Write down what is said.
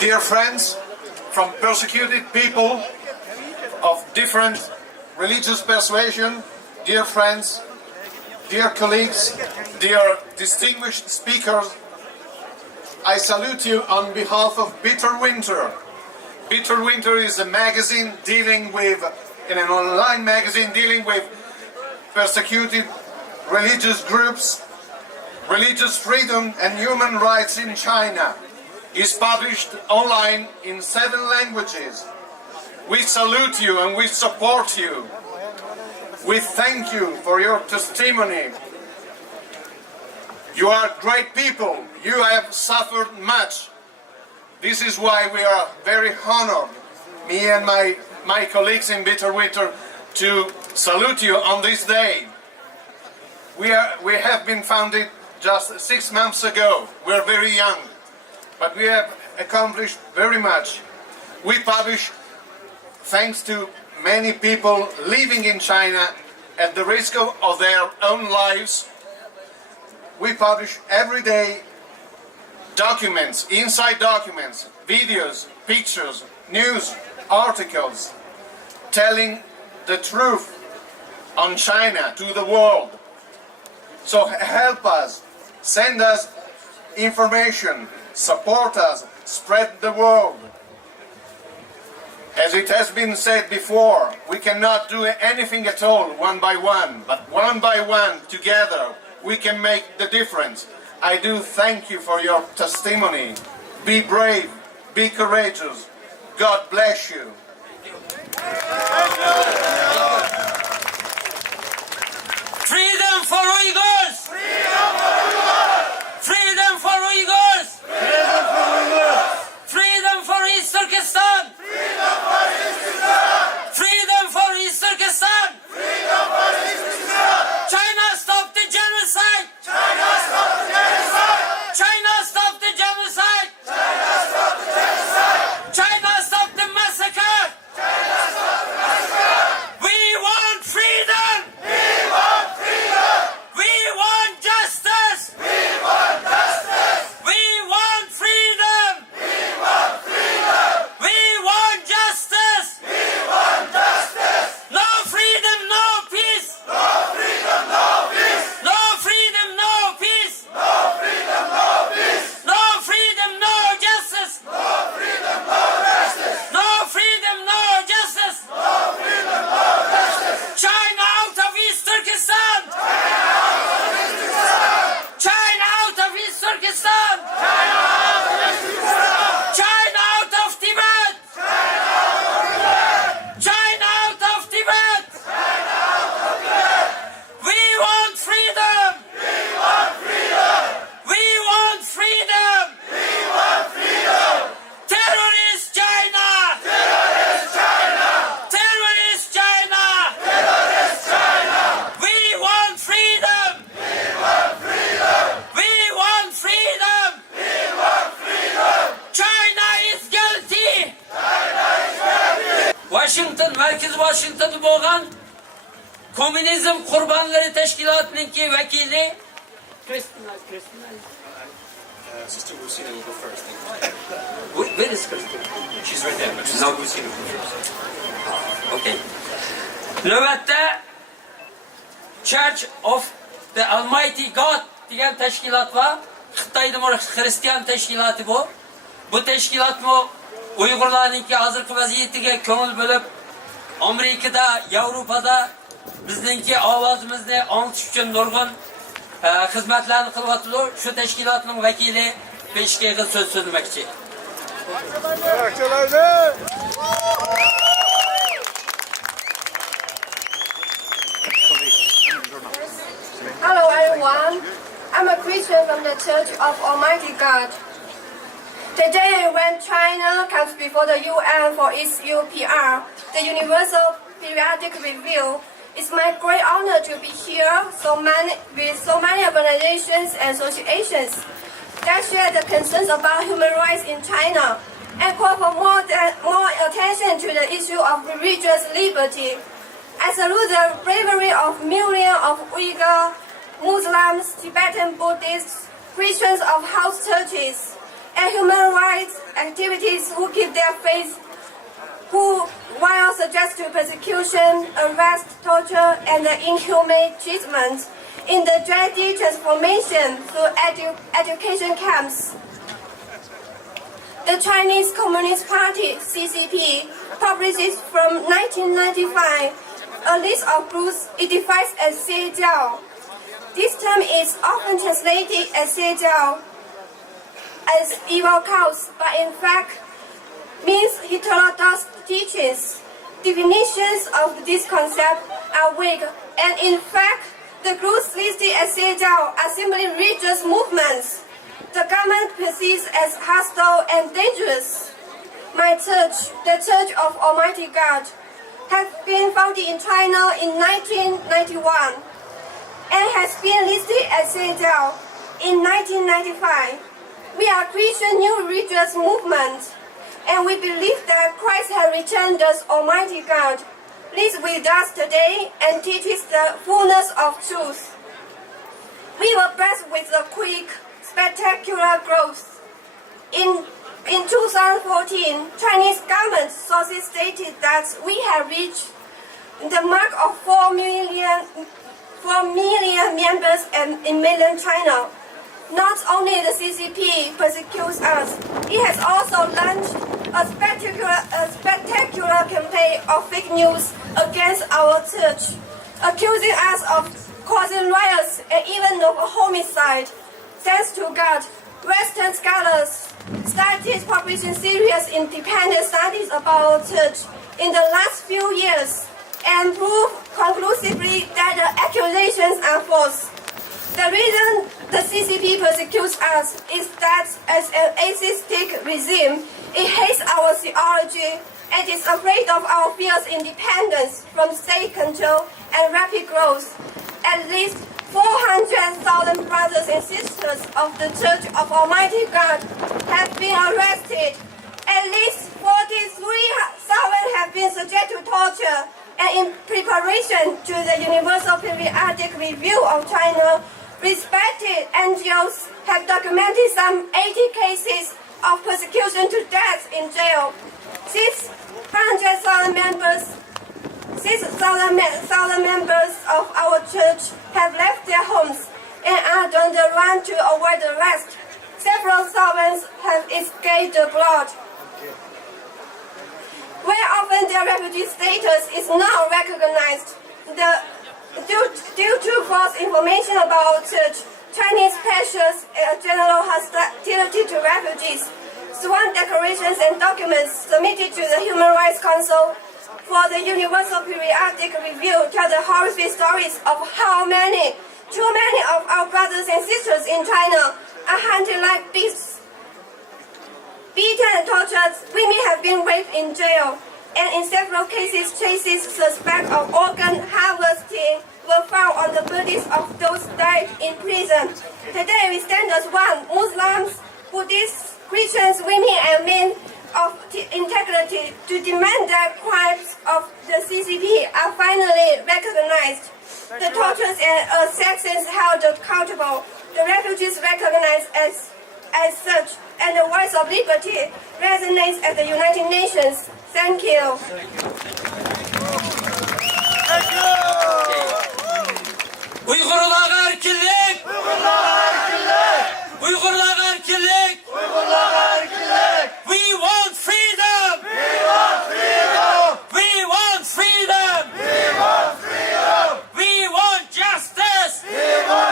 Dear friends from persecuted people of different religious persuasion, dear friends, dear colleagues, dear distinguished speakers, I salute you on behalf of Bitter Winter. Bitter Winter is a magazine dealing with, an online magazine dealing with persecuted religious groups, religious freedom and human rights in China. It's published online in 7 languages. We salute you and we support you. We thank you for your testimony. You are great people. You have suffered much. This is why we are very honored, me and my colleagues in Bitter Winter, to salute you on this day. We have been founded just 6 months ago. We are very young, but we have accomplished very much. We publish, thanks to many people living in China at the risk of their own lives, we publish every day documents, inside documents, videos, pictures, news, articles, telling the truth on China to the world. So help us, send us information, support us, spread the word. As it has been said before, we cannot do anything at all one by one, but one by one, together, we can make the difference. I do thank you for your testimony. Be brave, be courageous. God bless you. Freedom for Uyghurs! Freedom for Uyghurs! Freedom for Uyghurs! Freedom for Uyghurs! Freedom for East Turkestan! Freedom for East Turkestan! Freedom for East Turkestan! Freedom for East Turkestan! China stop the genocide! China stop the genocide! China stop the genocide! China stop the genocide! China stop the massacre! China stop the massacre! We want freedom! We want freedom! We want justice! We want justice! We want freedom! We want freedom! We want justice! We want justice! No freedom, no peace! No freedom, no peace! No freedom, no peace! No freedom, no peace! No freedom, no justice! No freedom, no justice! No freedom, no justice! No freedom, no justice! China out of East Turkestan! China out of East Turkestan! China out of East Turkestan! China out of East Turkestan! China out of Tibet! China out of Tibet! We want freedom! We want freedom! We want freedom! We want freedom! Terrorist China! Terrorist China! Terrorist China! Terrorist China! We want freedom! We want freedom! We want freedom! We want freedom! China is guilty! China is ready! Washington, Merkez Washington'da bo'lgan Komünizm Qurbonlari Tashkilotining vakili Sister Lucina will go first. Where is Christina? She's right there, but Sister Lucina will go first. Okay. Navbatda Church of the Almighty God degan tashkilot va Xitoyning xristian tashkiloti bu. Bu tashkilot Uyg'urlarning hozirgi vaziyatiga ko'ngil bo'lib, Amerikada, Yevropada bizningki ovozimizni anglatish uchun nurg'un xizmatlarni qilyaptilar. Shu tashkilotning vakili peshkaga so'z so'zlamoqchi. Hello everyone, I'm a Christian from the Church of Almighty God. Today when China comes before the UN for its UPR, the Universal Periodic Review, it's my great honor to be here with so many organizations and associations that share the concerns about human rights in China and call for more attention to the issue of religious liberty. I salute the bravery of millions of Uyghur Muslims, Tibetan Buddhists, Christians of house churches, and human rights activities who keep their faith, who, while subject to persecution, arrest, torture, and inhumane treatment, in the dreaded transformation through education camps. The Chinese Communist Party, CCP, publishes from 1995 a list of groups it defines as Xiejiao. This term is often translated as Xiejiao as evil cause, but in fact means heterodox teachings. Definitions of this concept are vague, and in fact, the groups listed as Xiejiao are simply religious movements the government perceives as hostile and dangerous. My church, the Church of Almighty God, has been founded in China in 1991 and has been listed as Xiejiao in 1995. We are a Christian new religious movement, and we believe that Christ has returned as Almighty God, lives with us today, and teaches the fullness of truth. We were blessed with a quick, spectacular growth. In 2014, Chinese government sources stated that we have reached the mark of 4 million members in mainland China. Not only the CCP persecutes us, it has also launched a spectacular campaign of fake news against our church, accusing us of causing riots and even of a homicide. Thanks to God, Western scholars started publishing serious independent studies about our church in the last few years and proved conclusively that the accusations are false. The reason the CCP persecutes us is that as an atheistic regime, it hates our theology and is afraid of our fierce independence from state control and rapid growth. At least 400,000 brothers and sisters of the Church of Almighty God have been arrested. At least 43,000 have been subject to torture. And in preparation to the Universal Periodic Review of China, respected NGOs have documented some 80 cases of persecution to death in jail. 600,000 members of our church have left their homes and are on the run to avoid arrest. Several thousands have escaped abroad, where often their refugee status is now recognized. Due to false information about our church, Chinese pressures general hostility to refugees. Sworn declarations and documents submitted to the Human Rights Council for the Universal Periodic Review tell the horrific stories of how too many of our brothers and sisters in China are hunted like beasts, beaten and tortured. Women have been raped in jail, and in several cases, traces suspect of organ harvesting were found on the bodies of those died in prison. Today we stand as one, Muslims, Buddhists, Christians, women and men of integrity, to demand that crimes of the CCP are finally recognized, the tortures and assassins held accountable, the refugees recognized as such, and the voice of liberty resonates at the United Nations. Thank you. Uygurlar erkinlik! Uygurlar erkinlik!